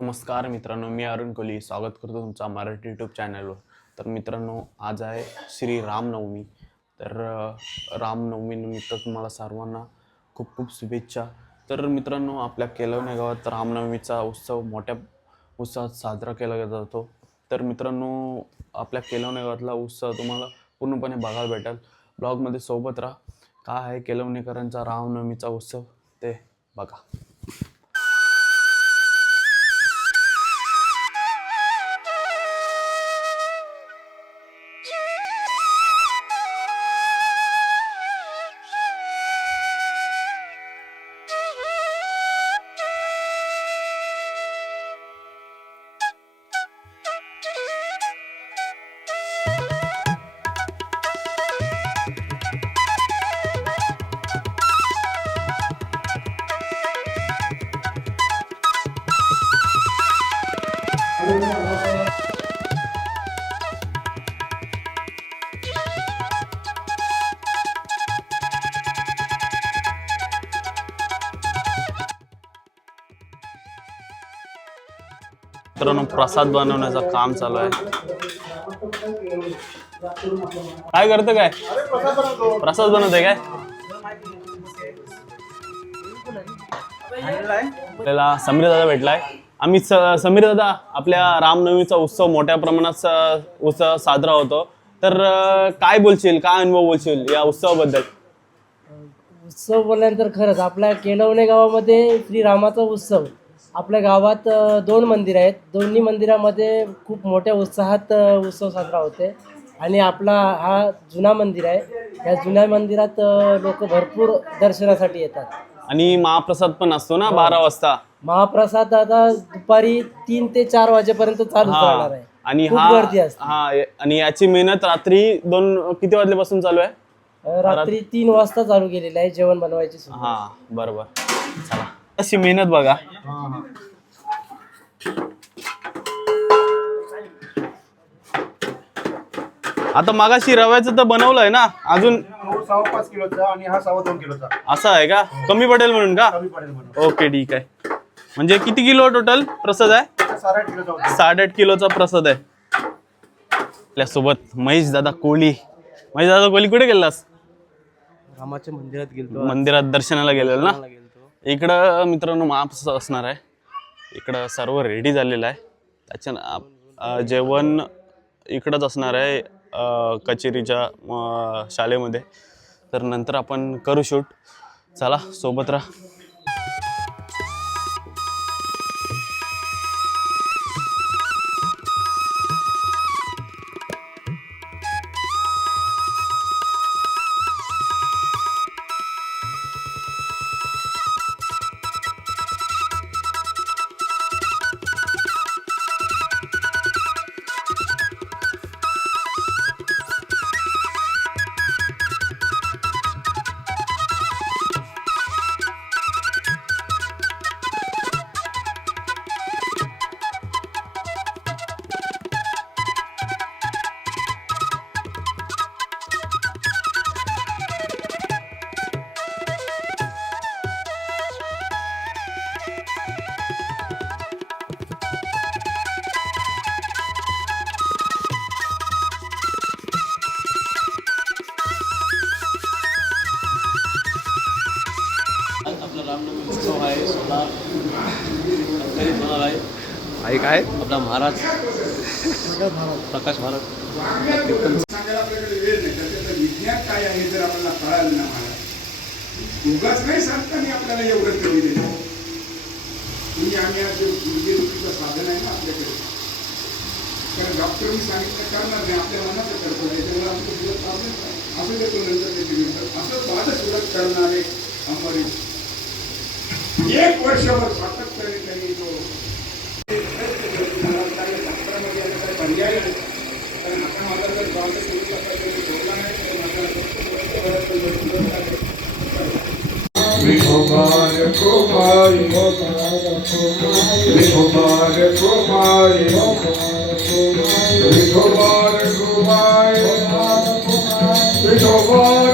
नमस्कार मित्रांनो, मी अरुण कोहली स्वागत करतो तुमचा मराठी यूट्यूब चॅनलवर. तर मित्रांनो, आज आहे श्री रामनवमी. तर रामनवमी निमित्त तुम्हाला सर्वांना खूप खूप शुभेच्छा. तर मित्रांनो, आपल्या केलवणे गावात रामनवमीचा उत्सव मोठ्या उत्साहात साजरा केला जातो. तर मित्रांनो, आपल्या केलवणे गावातला उत्सव तुम्हाला पूर्णपणे बघायला भेटेल. ब्लॉगमध्ये सोबत राहा. काय आहे केलवणेकरांचा रामनवमीचा उत्सव ते बघा. मित्रांनो, प्रसाद बनवण्याचं काम चालू आहे. काय करतं? काय प्रसाद बनवतंय? काय आपल्याला समीर दादा भेटलाय. आम्ही समीर दादा, आपल्या रामनवमीचा उत्सव मोठ्या प्रमाणात उत्सव साजरा होतो. तर काय बोलशील, काय अनुभव बोलशील या उत्सवाबद्दल? उत्सव बोलल्यानंतर खरंच आपल्या केलवणे गावामध्ये श्रीरामाचा उत्सव. आपल्या गावात 2 मंदिर आहेत. दोन्ही मंदिरामध्ये खूप मोठ्या उत्साहात उत्सव साजरा होते. आणि आपला हा जुना मंदिर आहे. या जुन्या मंदिरात लोक भरपूर दर्शनासाठी येतात. आणि महाप्रसाद पण असतो ना 12 वाजता. महाप्रसाद आता दुपारी 3 ते 4 वाजेपर्यंत चालू राहणार आहे. आणि खूप गर्दी असते. आणि याची मेहनत रात्री किती वाजल्यापासून चालू आहे? रात्री 3 वाजता चालू केलेली आहे जेवण बनवायची. बरोबर. चला, अशी मेहनत बघा. आता मागाशी रव्याचं तर बनवलंय ना, अजून 5 किलोचा आणि हा 2.25 किलोचा. असं आहे का? कमी पडेल म्हणून का? ओके, ठीक आहे. म्हणजे किती किलो टोटल प्रसाद आहे? 8.5 किलोचा प्रसाद आहे. आपल्यासोबत महेश दादा कोहली. कुठे गेलास? रामाच्या मंदिरात गेलो. मंदिरात दर्शनाला गेलेलो ना. इकडं मित्रांनो महाप्रसाद असणार आहे. इकडं सर्व रेडी झालेलं आहे. त्याच्या जेवण इकडंच असणार आहे कचेरीच्या शाळेमध्ये. तर नंतर आपण करू शूट. चला, सोबत राहा. उत्सव आहे. स्वतः आई काय आपला महाराज प्रकाश महाराज विज्ञान काय आहे जर आपल्याला कळालं ना, मला उगाच नाही सांगताना आपल्याला एवढं कमी दिलं. म्हणजे आम्ही आज गुरुदेवकीचं साधन आहे ना आपल्याकडे. कारण डॉक्टरनी सांगितलं करणार नाही, आपल्या मनाचं करतो. त्याच्यामुळे आमचं दिवस प्रॉब्लेम नाही. असं देतो नंतर त्याची नंतर असं वाद सुरत करणारे आम्हाला 1 वर्षभर सातत्याने त्यांनी तो शास्त्रामध्ये विठोबार कुमारी विठोबार कुमारी विठोबार कुमारी विठोबार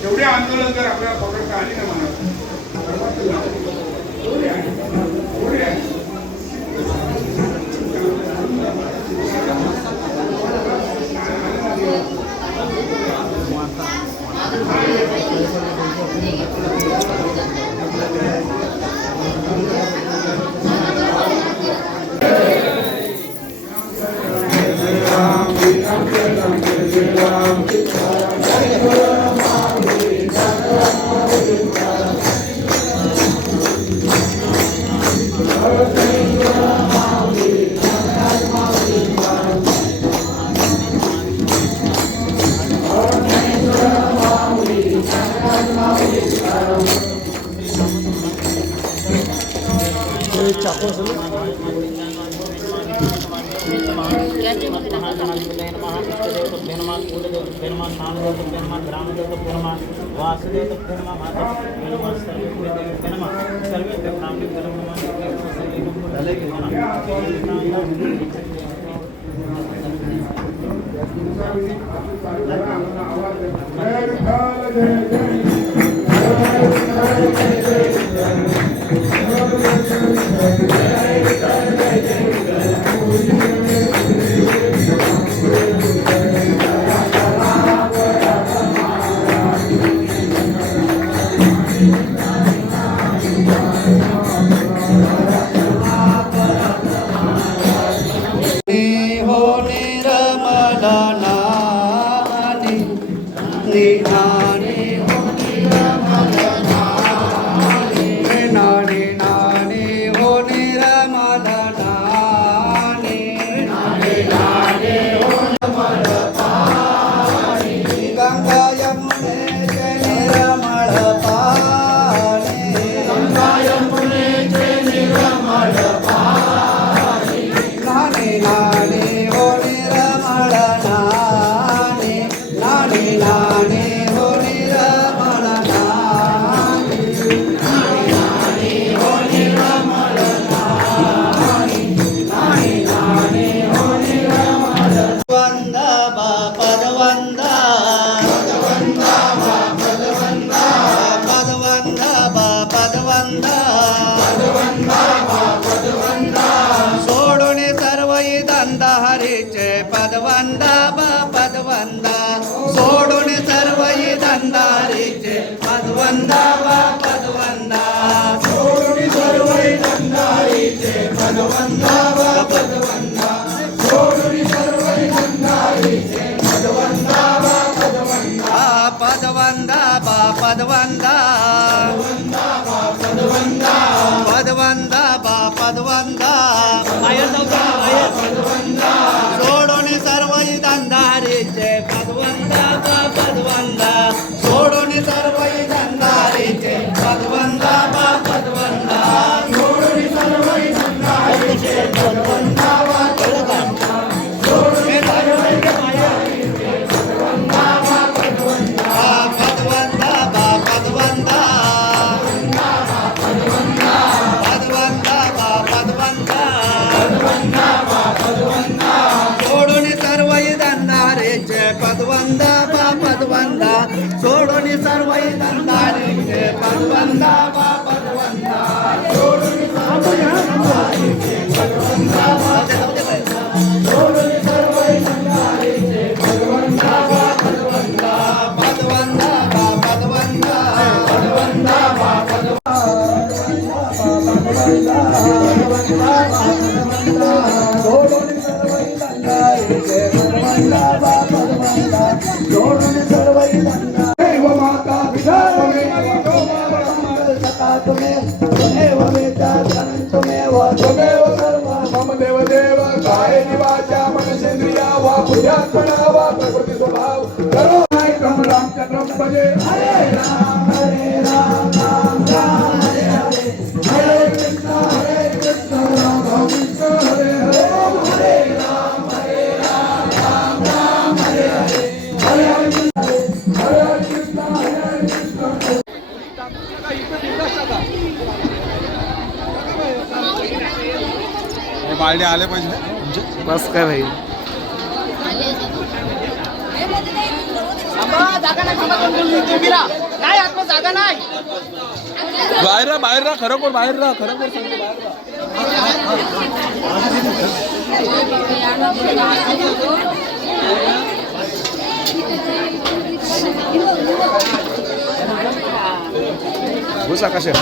एवढे आंदोलन जर आपल्याला पकडता आली ना म्हणा पदवंदा बा पदवंदा सोडून सर्व धंदा निघे पदवंदा बा पदवंदा सोडून सर्व धंदा निघे पदवंदा बा सोडून सर्व धंदा निघे पदवंदा बा पदवंदा पदवंदा बा पदवंदा पदवंदा बा पदवंदा सोडून सर्व धंदा निघे पदवंदा बा पदवंदा सोडून सर्व धंदा देव माता विधानमेव सता तुमेव वेदा तुमेव तुमेव सर्व मम देव देव काय निवाचा मनसेंद्रिया वा बुद्ध्यात्मना वा प्रकृती स्वभाव करो नायकम रामचंद्रम भजे हरे राम राम राम हरे हरे हरे कृष्ण राम कृष्ण हरे हरे हरे राम राम राम हरे हरे हरे कृष्ण बालडे आले पाहिजे बस काय भाई बाहेर राहा खरोखर बाहेर राहा खरोखर सांगतो बाहेर राहा घुसा कसे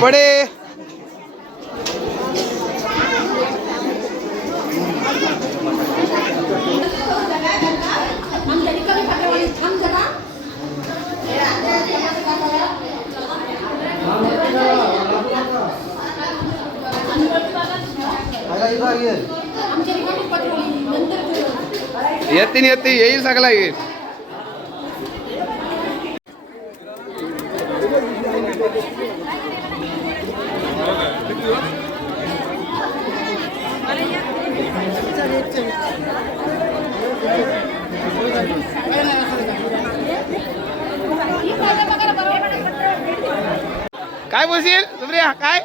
पडे येते येईल सगळा येईल काय बोलशील सुप्रिया काय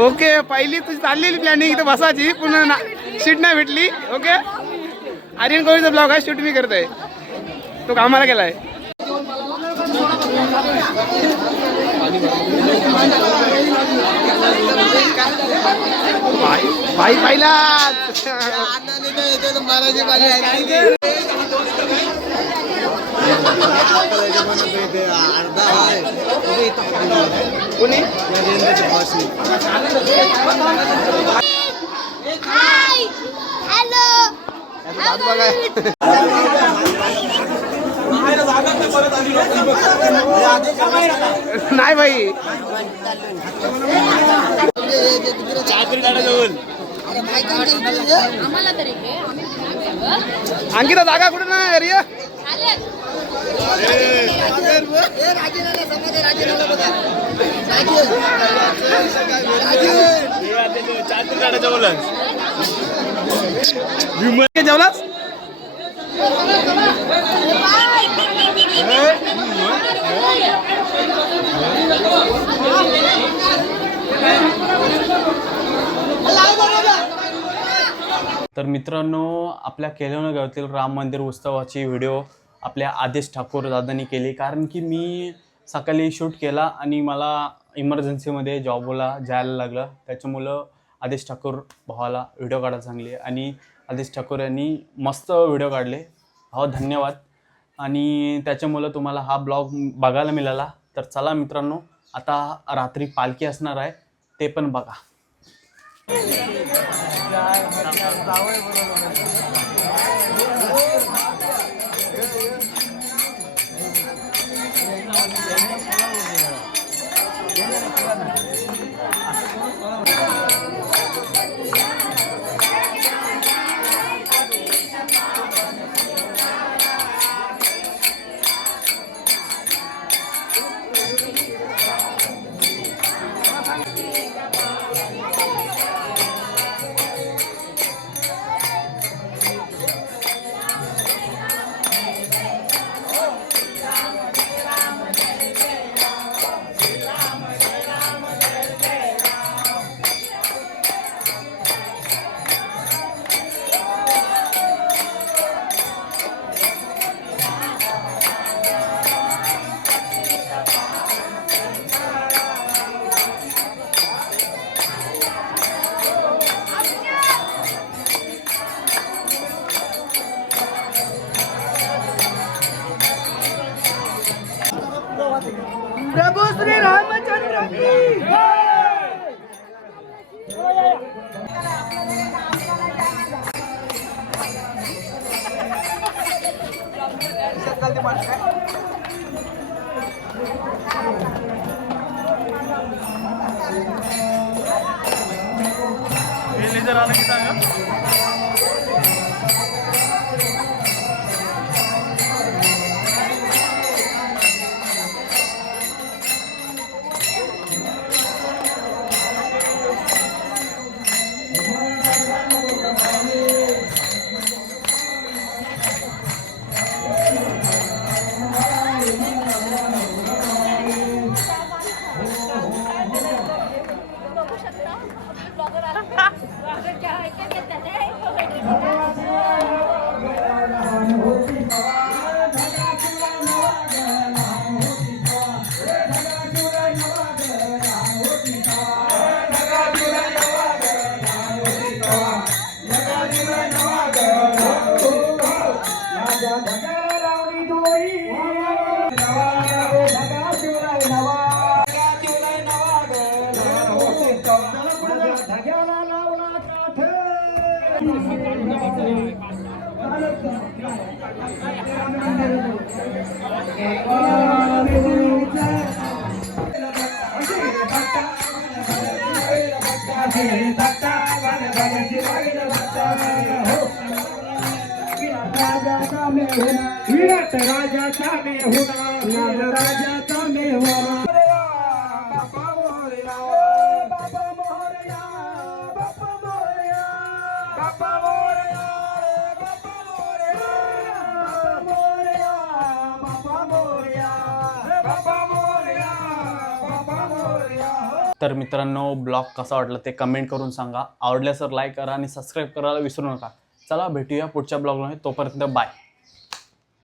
ओके पहिली तुझी चाललेली प्लॅनिंग इथं बसायची पुन्हा सीट नाही भेटली ओके आर्यन कोळीचा ब्लॉग आहे शूट मी करतोय तो कामाला गेलाय भाई पहिला कोणी नाही भाई अंकिता जागा कुठे ना रिया जेवलास तर मित्रांनो आपल्या केलवणे गावातील राम मंदिर उत्सवाची व्हिडिओ आपल्या आदेश ठाकूर दादांनी केली कारण की मी सकाळी शूट केला आणि मला इमर्जन्सीमध्ये जॉबला जायला लागलं त्याच्यामुळं आदेश ठाकूर भावाला व्हिडिओ काढायला सांगले आणि आदेश ठाकूर यांनी मस्त व्हिडिओ काढले भाव धन्यवाद आणि त्याच्यामुळं तुम्हाला हा ब्लॉग बघायला मिळाला तर चला मित्रांनो आता रात्री पालखी असणार आहे ते पण बघा प्रभु श्री रामचंद्र की बघू शकता ब्लॉगर आला ब्लॉगर क्या है क्या कहते हैं विराट राजाचा में होना नाग राजाचा में होना बापा मोरया बापा मोरया बापा मोरया बापा मोरया बापा मोरया बापा मोरया बापा मोरया बापा मोरया. तर मित्रांनो ब्लॉग कसा वाटला ते कमेंट करून सांगा. आवडल्यास लाईक करा आणि सबस्क्राईब करायला विसरू नका. चला भेटूया पुढच्या ब्लॉगमध्ये. तोपर्यंत बाय.